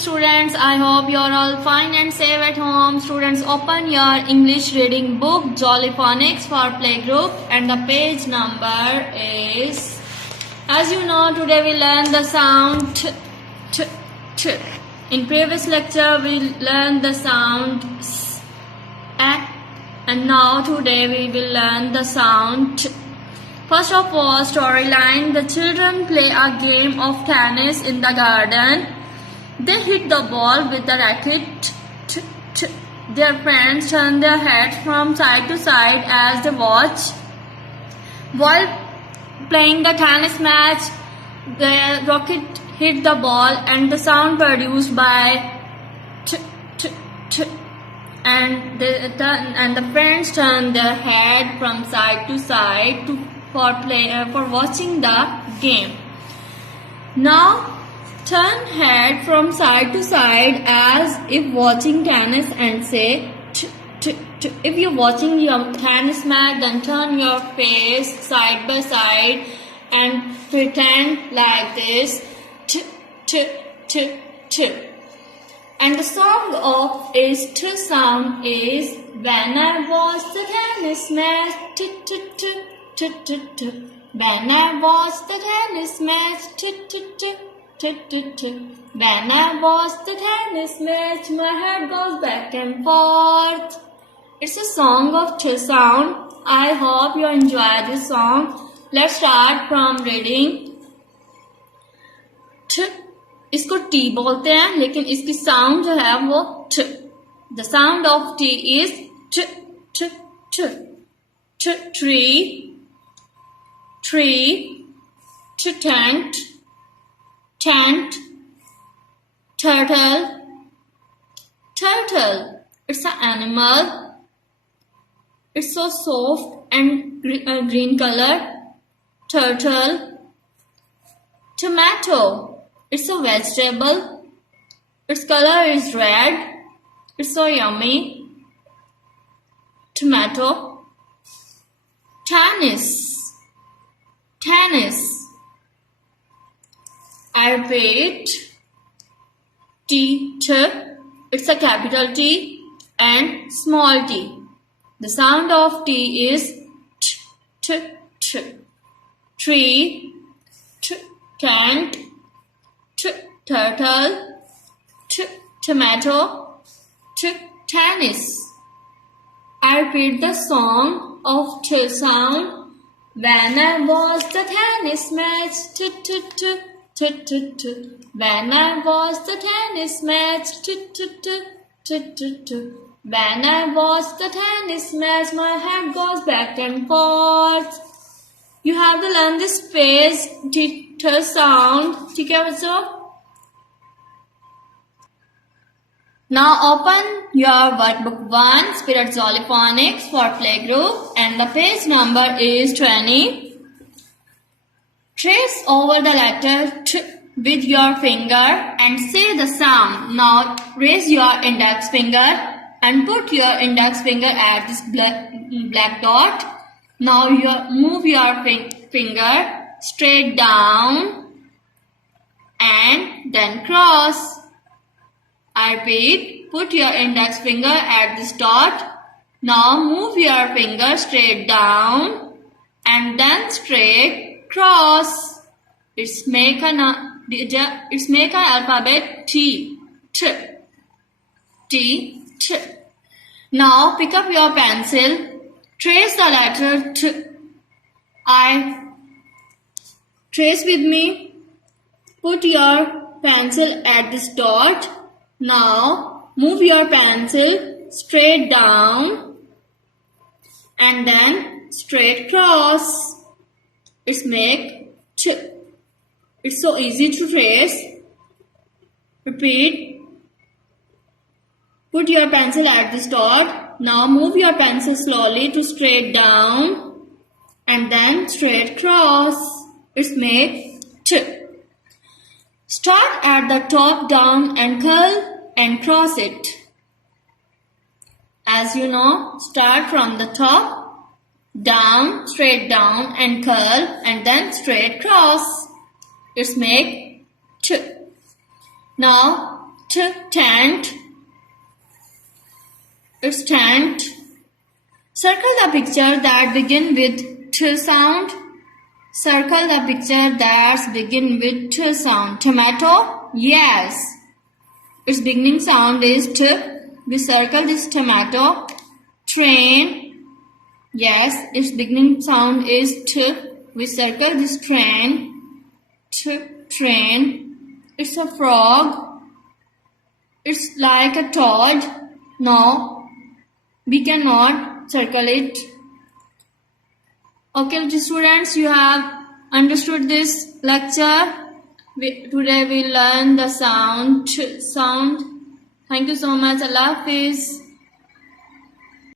students, I hope you are all fine and safe at home. Students, open your English reading book Jolly Phonics for Playgroup, and the page number is, as you know, today we learned the sound t. In previous lecture we learned the sound s, and now today we will learn the sound t. First of all, storyline. The children play a game of tennis in the garden. They hit the ball with the racket. Their friends turn their heads from side to side as they watch. While playing the tennis match, the racket hit the ball and the sound produced by and the friends turn their head from side to side for watching the game. Now turn head from side to side as if watching tennis and say t. If you're watching your tennis match, then turn your face side by side and pretend like this t. And the song of its t sound is when I watch the tennis match t. When I watch the tennis match t. When I watch the tennis match, my head goes back and forth. It's a song of t sound. I hope you enjoy this song. Let's start from reading. T. इसको T बोलते हैं, लेकिन इसकी sound जो है वो ठ. The sound of T is t. Tree, tent, turtle. It's an animal. It's so soft and green color. Turtle. Tomato. It's a vegetable. Its color is red. It's so yummy. Tomato. Tennis. I repeat. T. It's a capital T and small t. The sound of T is t. Tree. Tent. Turtle. Tomato. Tennis. I repeat the song of T sound. When I watch the tennis match When I watch the tennis match When I watch the tennis match, my head goes back and forth. You have to learn this phrase t sound. ठीक है बच्चों? Now open your workbook 1, Spirit Jolly Phonics for Playgroup, and the page number is 20. Trace over the letter T with your finger and say the sound. Now raise your index finger and put your index finger at this black dot. Now move your finger straight down and then cross. I repeat, put your index finger at this dot. Now move your finger straight down and then straight cross. It's make an alphabet T. Now pick up your pencil. Trace the letter T. Trace with me. Put your pencil at this dot. Now move your pencil straight down and then straight cross. It's make T. It's so easy to trace. Repeat. Put your pencil at this dot. Now move your pencil slowly to straight down and then straight cross. It's make T. Start at the top down and curl and cross it. As you know, start from the top, down, straight down and curl and then straight cross. It's make T. Now tent. It's tent. Circle the picture that begin with T sound. Circle the picture that begin with T sound. Tomato? Yes. Its beginning sound is T. We circle this tomato. Train. Yes, its beginning sound is T. We circle this train. T. Train. It's a frog. It's like a toad. No, we cannot circle it. Okay, students, you have understood this lecture. Today we learn the sound. Thank you so much. Allah Hafiz.